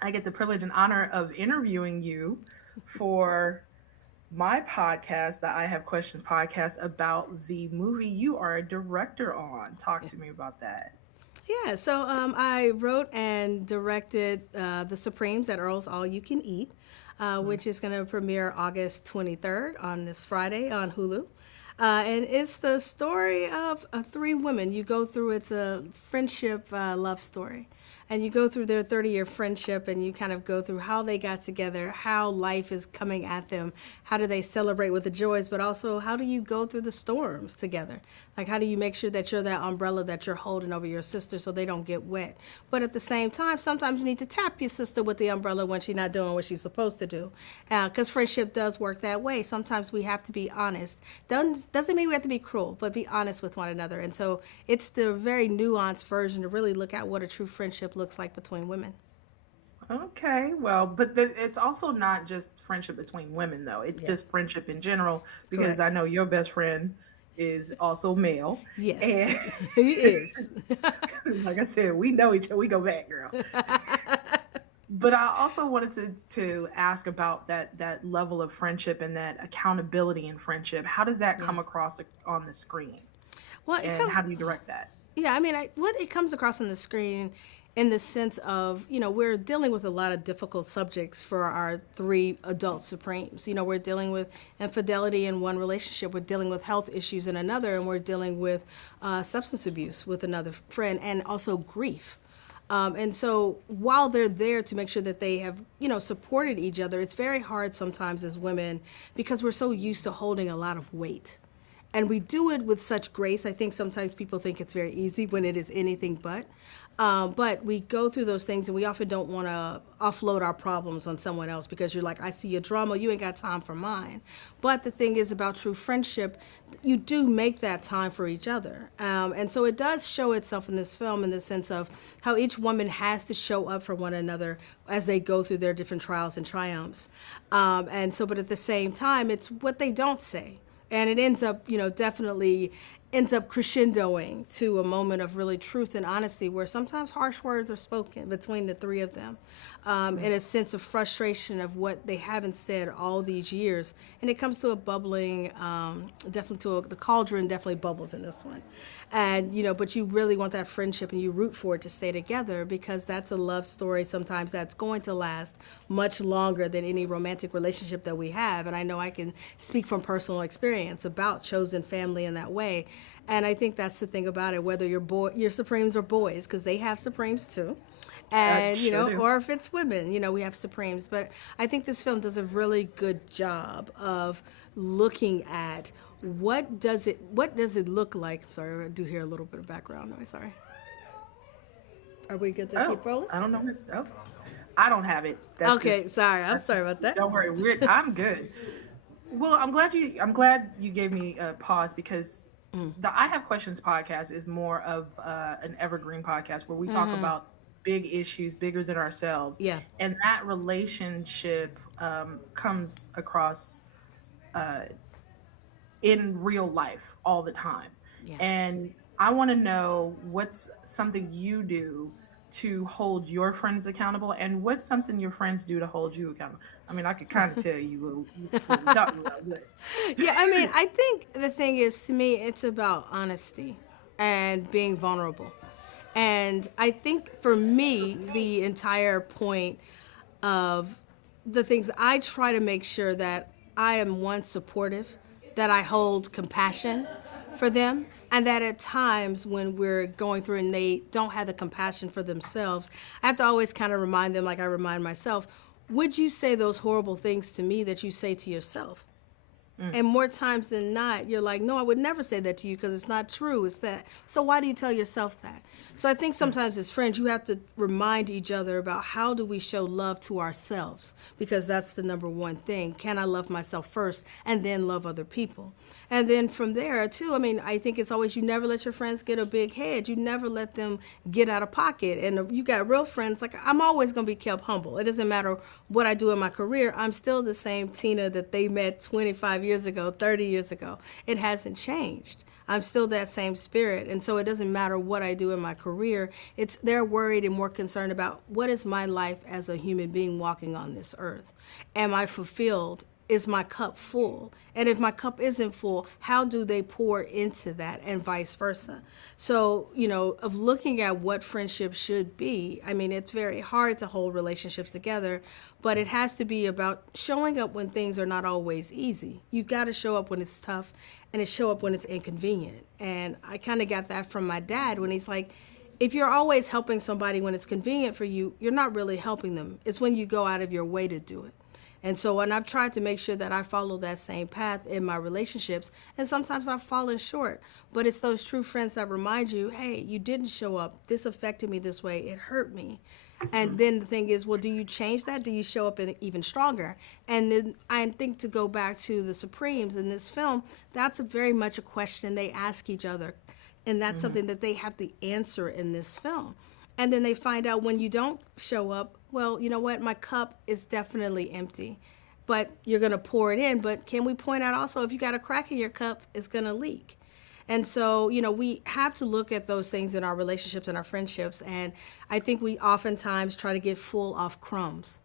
I get the privilege and honor of interviewing you for my podcast, the I Have Questions podcast, about the movie you are a director on. Talk to me about that. Yeah, so I wrote and directed The Supremes at Earl's All You Can Eat, which is going to premiere August 23rd on this Friday on Hulu. And it's the story of three women. You go through, it's a friendship love story. And you go through their 30-year friendship and you kind of go through how they got together, how life is coming at them, how do they celebrate with the joys, but also how do you go through the storms together? Like, how do you make sure that you're that umbrella that you're holding over your sister so they don't get wet? But at the same time, sometimes you need to tap your sister with the umbrella when she's not doing what she's supposed to do. Because friendship does work that way. Sometimes we have to be honest. Doesn't mean we have to be cruel, but be honest with one another. And so it's the very nuanced version to really look at what a true friendship looks like between women. Okay, well, but it's also not just friendship between women, though. It's Yes, just friendship in general, because I correct. know your best friend is also male. Yes, And he is. like I said, we know each other. We go back, girl. But I also wanted to ask about that level of friendship and that accountability in friendship. How does that Yeah. come across on the screen, Well, it and comes. how do you direct that? Yeah, I mean, what it comes across on the screen in the sense of, we're dealing with a lot of difficult subjects for our three adult Supremes. We're dealing with infidelity in one relationship, we're dealing with health issues in another, and we're dealing with substance abuse with another friend, and also grief. And so while they're there to make sure that they have, supported each other, it's very hard sometimes as women because we're so used to holding a lot of weight. And we do it with such grace. I think sometimes people think it's very easy when it is anything but. But we go through those things and we often don't want to offload our problems on someone else because you're like, I see your drama, you ain't got time for mine. But the thing is about true friendship, you do make that time for each other. And so it does show itself in this film in the sense of how each woman has to show up for one another as they go through their different trials and triumphs. And so, but at the same time, it's what they don't say, and it ends up, definitely ends up crescendoing to a moment of really truth and honesty where sometimes harsh words are spoken between the three of them, in a sense of frustration of what they haven't said all these years. And it comes to a bubbling, definitely the cauldron definitely bubbles in this one. And, but you really want that friendship and you root for it to stay together because that's a love story sometimes that's going to last much longer than any romantic relationship that we have. And I know I can speak from personal experience about chosen family in that way. And I think that's the thing about it, whether your Supremes are boys, because they have Supremes too. And, Sure do. or if it's women, we have Supremes. But I think this film does a really good job of looking at what does it look like. Sorry, I do hear a little bit of background noise. Sorry. Are we good to Oh, keep rolling? I don't know. Oh, I don't have it. That's Okay, just sorry. I'm that's sorry just. about that. Don't worry. I'm good. Well, I'm glad you gave me a pause because the I Have Questions podcast is more of an evergreen podcast where we talk about big issues bigger than ourselves, Yeah. and that relationship comes across in real life all the time. Yeah. And I want to know what's something you do to hold your friends accountable, and what's something your friends do to hold you accountable. I mean, I could kind of tell you what we're talking about, but Yeah, I mean, I think the thing is, to me, it's about honesty and being vulnerable. And I think for me, the entire point of the things I try to make sure that I am one supportive, that I hold compassion for them, and that at times when we're going through and they don't have the compassion for themselves, I have to always kind of remind them, like I remind myself, would you say those horrible things to me that you say to yourself? And more times than not, you're like, no, I would never say that to you because it's not true. It's that. So why do you tell yourself that? So I think sometimes as friends, you have to remind each other about how do we show love to ourselves, because that's the number one thing. Can I love myself first and then love other people? And then from there, too, I mean, I think it's always you never let your friends get a big head. You never let them get out of pocket. And you got real friends, like I'm always going to be kept humble. It doesn't matter what I do in my career. I'm still the same Tina that they met 25 years ago, 30 years ago. It hasn't changed. I'm still that same spirit. And so it doesn't matter what I do in my career. They're worried and more concerned about what is my life as a human being walking on this earth. Am I fulfilled? Is my cup full? And if my cup isn't full, how do they pour into that, and vice versa? So, of looking at what friendship should be, I mean, it's very hard to hold relationships together, but it has to be about showing up when things are not always easy. You got to show up when it's tough, and it show up when it's inconvenient. And I kind of got that from my dad when he's like, if you're always helping somebody when it's convenient for you, you're not really helping them. It's when you go out of your way to do it. And so, and I've tried to make sure that I follow that same path in my relationships, and sometimes I've fallen short. But it's those true friends that remind you, hey, you didn't show up. This affected me this way. It hurt me. And then the thing is, well, do you change that? Do you show up even stronger? And then I think to go back to the Supremes in this film, that's very much a question they ask each other. And that's something that they have to answer in this film. And then they find out when you don't show up, well, you know what, my cup is definitely empty. But you're going to pour it in. But can we point out also, if you got a crack in your cup, it's going to leak. And so, we have to look at those things in our relationships and our friendships. And I think we oftentimes try to get full off crumbs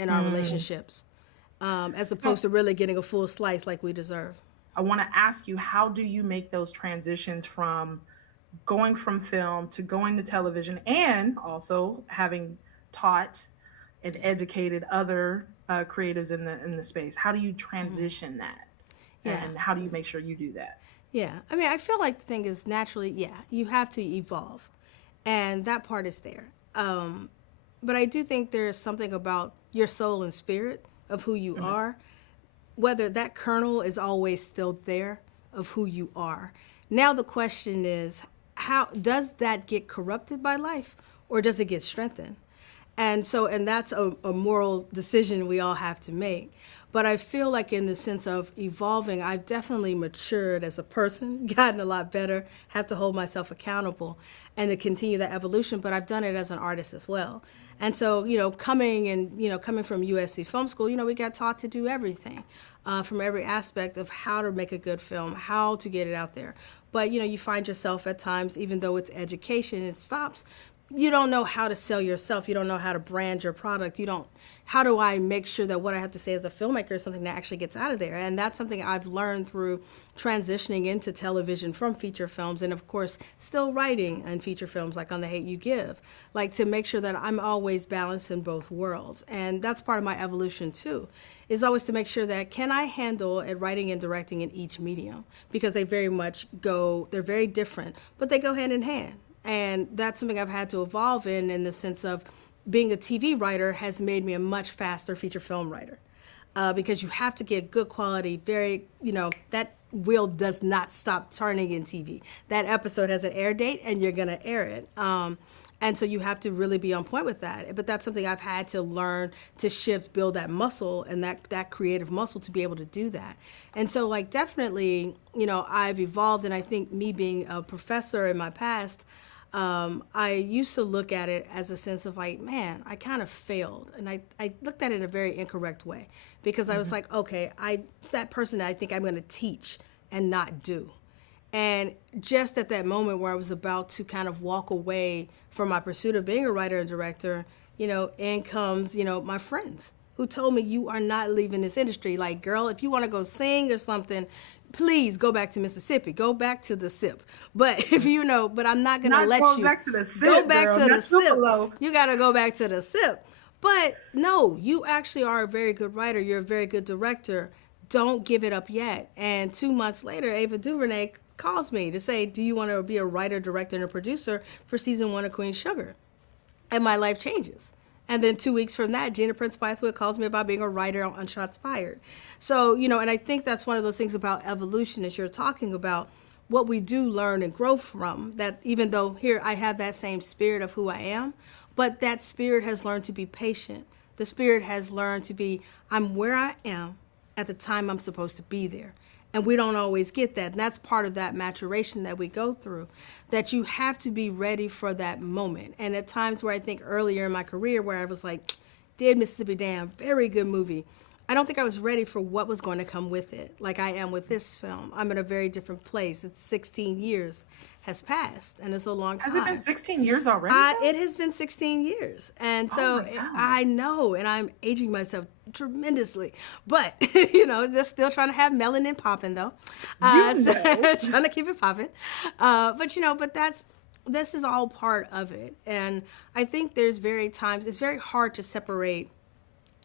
in our relationships, as opposed to really getting a full slice like we deserve. I want to ask you, how do you make those transitions from going from film to going to television, and also having taught and educated other creatives in the space? How do you transition that? Yeah. And how do you make sure you do that? Yeah. I mean, I feel like the thing is naturally, you have to evolve. And that part is there. But I do think there's something about your soul and spirit of who you are, whether that kernel is always still there of who you are. Now the question is, how does that get corrupted by life, or does it get strengthened? And that's a moral decision we all have to make. But I feel like in the sense of evolving, I've definitely matured as a person, gotten a lot better, have to hold myself accountable and to continue that evolution. But I've done it as an artist as well. And so, coming from USC Film School, we got taught to do everything from every aspect of how to make a good film, how to get it out there. But, you find yourself at times, even though it's education, it stops. You don't know how to sell yourself. You don't know how to brand your product. How do I make sure that what I have to say as a filmmaker is something that actually gets out of there? And that's something I've learned through transitioning into television from feature films, and of course, still writing in feature films like On the Hate U Give, like to make sure that I'm always balanced in both worlds. And that's part of my evolution too, is always to make sure that can I handle writing and directing in each medium? Because they very much they're very different, but they go hand in hand. And that's something I've had to evolve in the sense of being a TV writer has made me a much faster feature film writer. Because you have to get good quality, that wheel does not stop turning in TV. That episode has an air date and you're gonna air it. And so you have to really be on point with that. But that's something I've had to learn to shift, build that muscle and that creative muscle to be able to do that. And so definitely, I've evolved, and I think me being a professor in my past, I used to look at it as a sense of man, I kind of failed. And I looked at it in a very incorrect way, because I was like, okay, that person that I think I'm going to teach and not do. And just at that moment where I was about to kind of walk away from my pursuit of being a writer and director, in comes, my friends who told me, you are not leaving this industry. Like, girl, if you want to go sing or something, please go back to Mississippi. Go back to the SIP. But but I'm not going to let you go back to the SIP. Go back girl. to the That's super SIP. low. You got to go back to the SIP. But no, you actually are a very good writer. You're a very good director. Don't give it up yet. And 2 months later, Ava DuVernay calls me to say, do you want to be a writer, director, and a producer for season 1 of Queen Sugar? And my life changes. And then 2 weeks from that, Gina Prince Bythewood calls me about being a writer on Shots Fired. So, and I think that's one of those things about evolution, as you're talking about, what we do learn and grow from, that even though here I have that same spirit of who I am, but that spirit has learned to be patient. The spirit has learned to be, I'm where I am at the time I'm supposed to be there. And we don't always get that. And that's part of that maturation that we go through, that you have to be ready for that moment. And at times where I think earlier in my career where I was like, did Mississippi Dam, very good movie. I don't think I was ready for what was going to come with it, like I am with this film. I'm in a very different place. It's 16 years has passed, and it's a long Has it been time. 16 years already, though? It has been 16 years. And Oh so my God. I know, and I'm aging myself tremendously. But, they're still trying to have melanin popping, though. You So, know. trying to keep it popping. But this is all part of it. And I think it's very hard to separate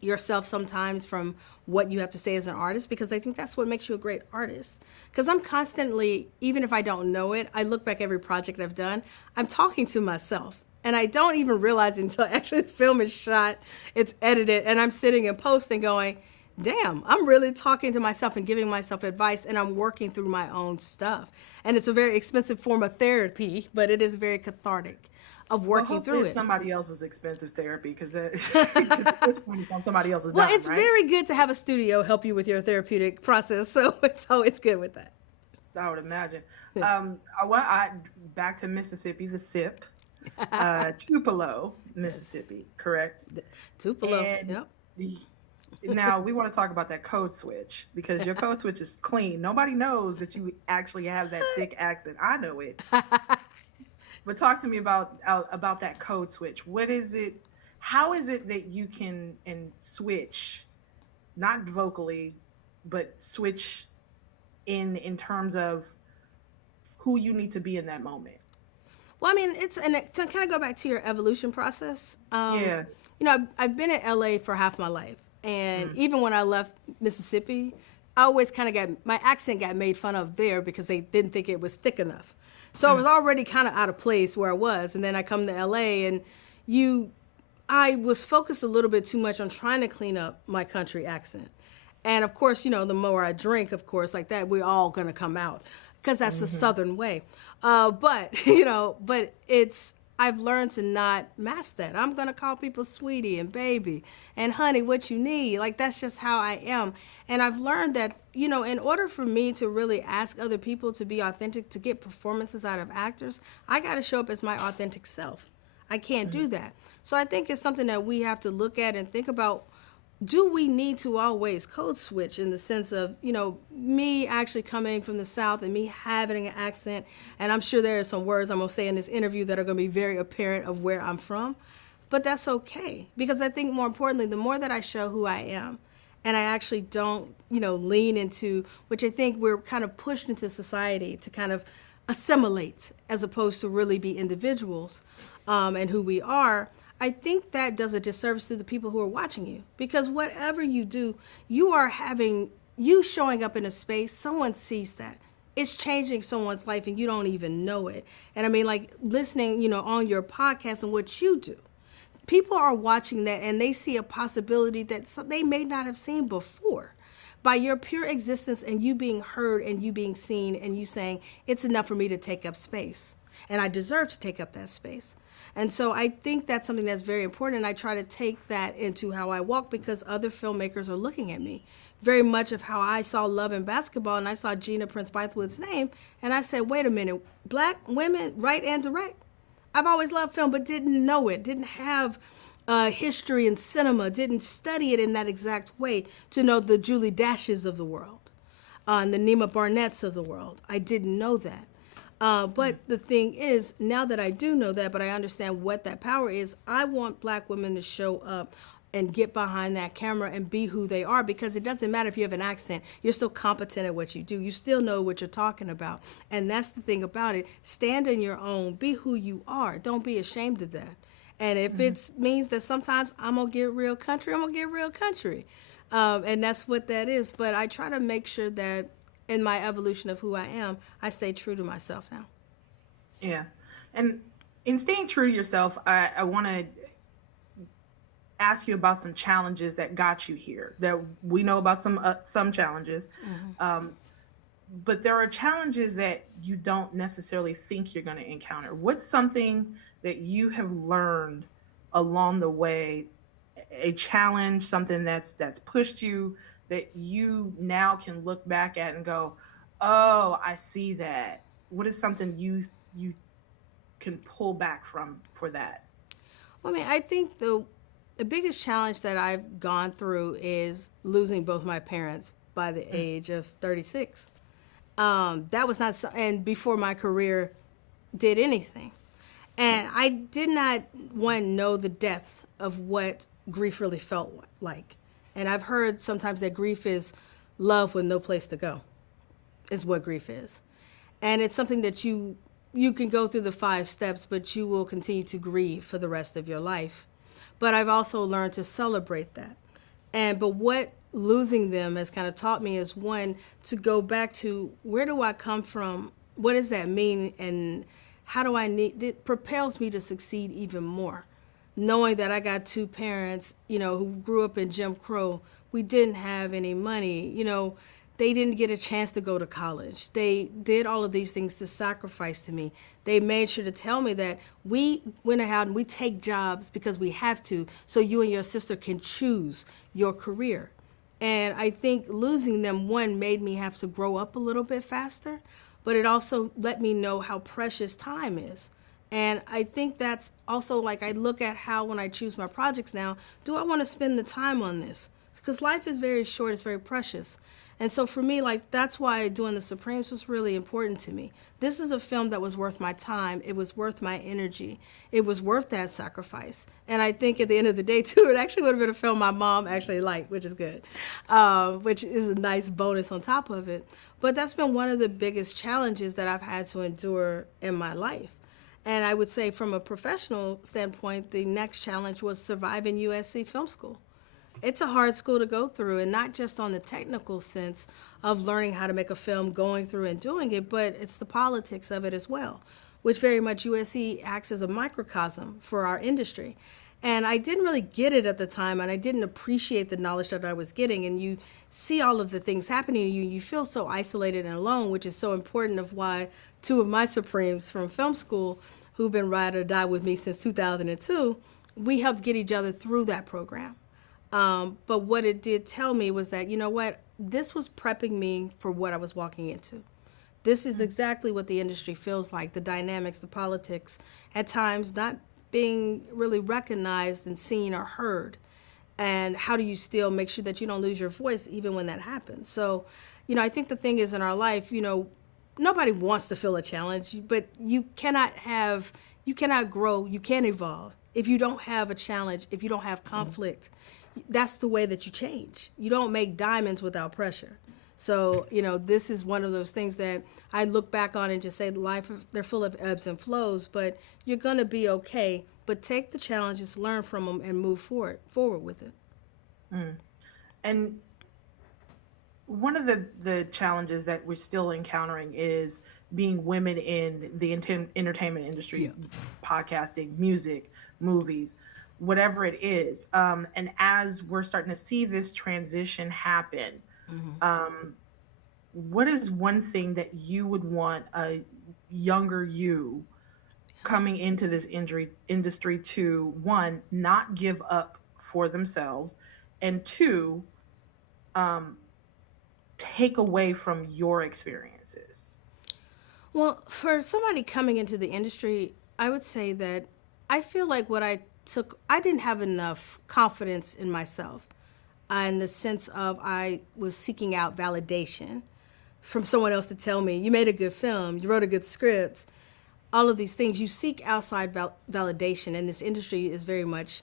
yourself sometimes from what you have to say as an artist, because I think that's what makes you a great artist. Because I'm constantly, even if I don't know it, I look back every project I've done, I'm talking to myself. And I don't even realize it until actually the film is shot, it's edited, and I'm sitting and posting going, damn, I'm really talking to myself and giving myself advice, and I'm working through my own stuff. And it's a very expensive form of therapy, but it is very cathartic of Well, working hopefully through it's it. somebody else's expensive therapy because at this point it's on somebody else's Well, dime, it's right? very good to have a studio help you with your therapeutic process, so it's always good with that. I would imagine. I back to Mississippi, the SIP, Tupelo, Yes. Mississippi, correct? Tupelo. And Yep. now we want to talk about that code switch because your code switch is clean. Nobody knows that you actually have that thick accent. I know it. But talk to me about that code switch. What is it? How is it that you can and switch, not vocally, but switch in terms of who you need to be in that moment? Well, I mean, to kind of go back to your evolution process. Yeah. I've been in LA for half my life, and Mm, even when I left Mississippi, I always kind of got my accent got made fun of there because they didn't think it was thick enough. So I was mm, already kind of out of place where I was, and then I come to LA, and you I was focused a little bit too much on trying to clean up my country accent. And of course, the more I drink, of course, like that, we're all going to come out because that's the mm-hmm. Southern way. But, I've learned to not mask that. I'm going to call people sweetie and baby and honey, what you need. Like, that's just how I am. And I've learned that, in order for me to really ask other people to be authentic, to get performances out of actors, I got to show up as my authentic self. I can't Mm-hmm. do that. So I think it's something that we have to look at and think about. Do we need to always code switch in the sense of, me actually coming from the South and me having an accent? And I'm sure there are some words I'm going to say in this interview that are going to be very apparent of where I'm from. But that's okay. Because I think more importantly, the more that I show who I am, and I actually don't, lean into, which I think we're kind of pushed into society to kind of assimilate as opposed to really be individuals, and who we are. I think that does a disservice to the people who are watching you, because whatever you do, you showing up in a space, someone sees that. It's changing someone's life and you don't even know it. And I mean, like listening, on your podcast and what you do, people are watching that and they see a possibility that they may not have seen before. By your pure existence and you being heard and you being seen and you saying, it's enough for me to take up space. And I deserve to take up that space. And so I think that's something that's very important. And I try to take that into how I walk because other filmmakers are looking at me. Very much of how I saw Love and Basketball and I saw Gina Prince Bythewood's name. And I said, wait a minute, black women, write and direct. I've always loved film, but didn't know it, didn't have history in cinema, didn't study it in that exact way to know the Julie Dashes of the world, and the Nima Barnett's of the world. I didn't know that. But the thing is, now that I do know that, but I understand what that power is, I want black women to show up and get behind that camera and be who they are, because it doesn't matter if you have an accent, you're still competent at what you do. You still know what you're talking about. And that's the thing about it. Stand on your own, be who you are. Don't be ashamed of that. And if it means that sometimes I'm going to get real country, I'm going to get real country. And that's what that is. But I try to make sure that in my evolution of who I am, I stay true to myself now. Yeah. And in staying true to yourself, I want to ask you about some challenges that got you here. That we know about some challenges, but there are challenges that you don't necessarily think you're going to encounter. What's something that you have learned along the way, a challenge, something that's pushed you that you now can look back at and go, "Oh, I see that." What is something you can pull back from for that? Well, I mean, I think The biggest challenge that I've gone through is losing both my parents by the age of 36. That was not, and before my career did anything. And I did not, one, know the depth of what grief really felt like. And I've heard sometimes that grief is love with no place to go, is what grief is. And it's something that you can go through the 5 steps, but you will continue to grieve for the rest of your life. But I've also learned to celebrate that. But what losing them has kind of taught me is, one, to go back to where do I come from? What does that mean? And how do I need, it propels me to succeed even more. Knowing that I got 2 parents, who grew up in Jim Crow. We didn't have any money, they didn't get a chance to go to college. They did all of these things to sacrifice to me. They made sure to tell me that we went ahead and we take jobs because we have to, so you and your sister can choose your career. And I think losing them, one, made me have to grow up a little bit faster, but it also let me know how precious time is. And I think that's also, like, I look at how when I choose my projects now, do I want to spend the time on this? Because life is very short, it's very precious. And so for me, like, that's why doing The Supremes was really important to me. This is a film that was worth my time. It was worth my energy. It was worth that sacrifice. And I think at the end of the day, too, it actually would have been a film my mom actually liked, which is good, which is a nice bonus on top of it. But that's been one of the biggest challenges that I've had to endure in my life. And I would say from a professional standpoint, the next challenge was surviving USC Film School. It's a hard school to go through, and not just on the technical sense of learning how to make a film, going through and doing it, but it's the politics of it as well, which very much USC acts as a microcosm for our industry. And I didn't really get it at the time, and I didn't appreciate the knowledge that I was getting. And you see all of the things happening to you, you feel so isolated and alone, which is so important of why 2 of my Supremes from film school, who've been ride or die with me since 2002, we helped get each other through that program. But what it did tell me was that, this was prepping me for what I was walking into. This is exactly what the industry feels like, the dynamics, the politics, at times not being really recognized and seen or heard. And how do you still make sure that you don't lose your voice even when that happens? So, I think the thing is in our life, nobody wants to feel a challenge, but you cannot grow, you can't evolve if you don't have a challenge, if you don't have conflict. That's the way that you change. You don't make diamonds without pressure. So, this is one of those things that I look back on and just say, life, they're full of ebbs and flows, but you're going to be okay. But take the challenges, learn from them, and move forward with it. And one of the challenges that we're still encountering is being women in the entertainment industry, podcasting, music, movies, whatever it is. And as we're starting to see this transition happen, what is one thing that you would want a younger you coming into this industry to, one, not give up for themselves, and 2, take away from your experiences? Well, for somebody coming into the industry, I would say that I feel like I didn't have enough confidence in myself, in the sense of I was seeking out validation from someone else to tell me, you made a good film, you wrote a good script, all of these things. You seek outside validation, and this industry is very much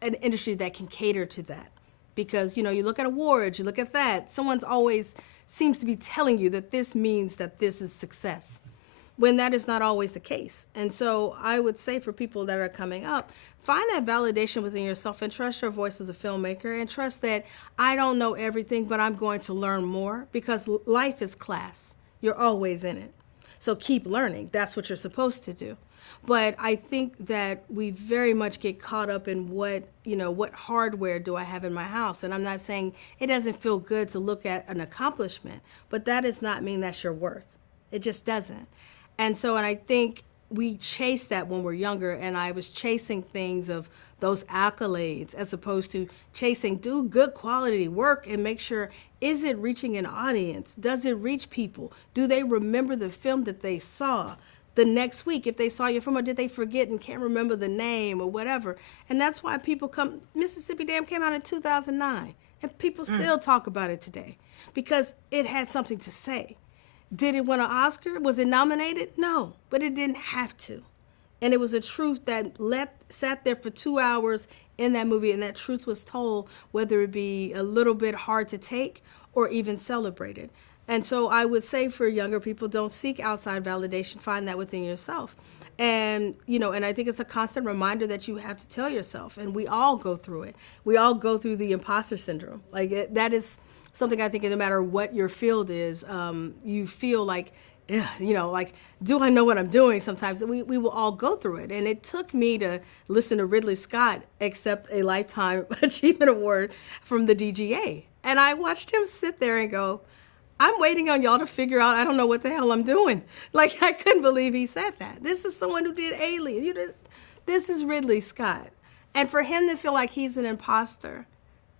an industry that can cater to that. Because, you look at awards, you look at that, someone's always seems to be telling you that this means that this is success, when that is not always the case. And so I would say for people that are coming up, find that validation within yourself and trust your voice as a filmmaker, and trust that I don't know everything, but I'm going to learn more, because life is class. You're always in it. So keep learning. That's what you're supposed to do. But I think that we very much get caught up in what hardware do I have in my house? And I'm not saying it doesn't feel good to look at an accomplishment, but that does not mean that's your worth. It just doesn't. And I think we chase that when we're younger, and I was chasing things of those accolades as opposed to do good quality work and make sure, is it reaching an audience? Does it reach people? Do they remember the film that they saw? the next week if they saw your film, or did they forget and can't remember the name or whatever. And that's why people come. Mississippi Dam came out in 2009, and people still talk about it today because it had something to say. Did it win an Oscar? Was it nominated? No, but it didn't have to. And it was a truth that sat there for 2 hours in that movie, and that truth was told, whether it be a little bit hard to take or even celebrated. And so I would say for younger people, don't seek outside validation, find that within yourself. And, and I think it's a constant reminder that you have to tell yourself, and we all go through it. We all go through the imposter syndrome. That is something I think no matter what your field is, you feel like, like, do I know what I'm doing? Sometimes we will all go through it. And it took me to listen to Ridley Scott accept a Lifetime Achievement Award from the DGA. And I watched him sit there and go, I'm waiting on y'all to figure out I don't know what the hell I'm doing. Like, I couldn't believe he said that. This is someone who did Alien. This is Ridley Scott. And for him to feel like he's an imposter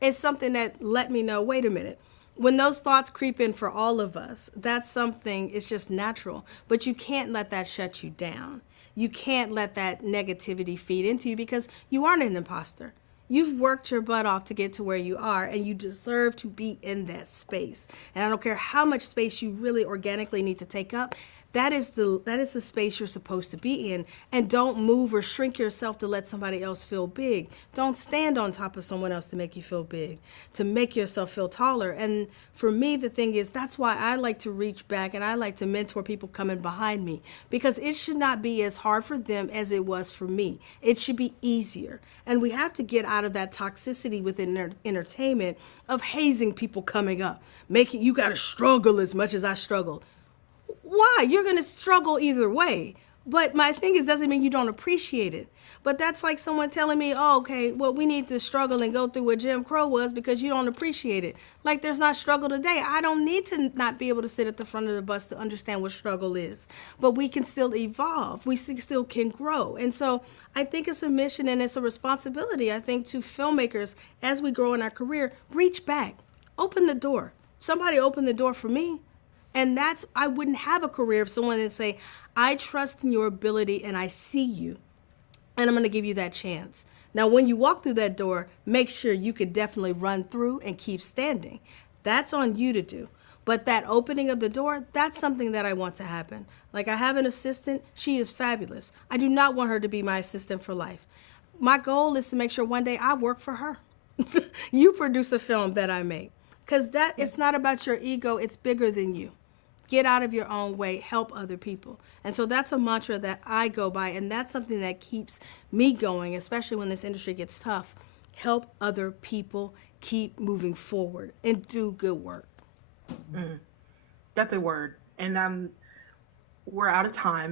is something that let me know, wait a minute. When those thoughts creep in for all of us, that's something, it's just natural. But you can't let that shut you down. You can't let that negativity feed into you because you aren't an imposter. You've worked your butt off to get to where you are, and you deserve to be in that space. And I don't care how much space you really organically need to take up. That is the space you're supposed to be in. And don't move or shrink yourself to let somebody else feel big. Don't stand on top of someone else to make you feel big, to make yourself feel taller. And for me, the thing is, that's why I like to reach back and I like to mentor people coming behind me, because it should not be as hard for them as it was for me. It should be easier. And we have to get out of that toxicity within entertainment of hazing people coming up, making you got to struggle as much as I struggled. Why? You're going to struggle either way. But my thing is, doesn't mean you don't appreciate it. But that's like someone telling me, oh, okay, well, we need to struggle and go through what Jim Crow was because you don't appreciate it. Like, there's not struggle today. I don't need to not be able to sit at the front of the bus to understand what struggle is. But we can still evolve. We still can grow. And so I think it's a mission and it's a responsibility, I think, to filmmakers as we grow in our career, reach back, open the door. Somebody opened the door for me. And I wouldn't have a career if someone would say, I trust in your ability and I see you, and I'm going to give you that chance. Now, when you walk through that door, make sure you could definitely run through and keep standing. That's on you to do. But that opening of the door, that's something that I want to happen. Like, I have an assistant. She is fabulous. I do not want her to be my assistant for life. My goal is to make sure one day I work for her. You produce a film that I make. Because it's not about your ego. It's bigger than you. Get out of your own way, help other people. And so that's a mantra that I go by, and that's something that keeps me going, especially when this industry gets tough. Help other people keep moving forward and do good work. That's a word. And we're out of time.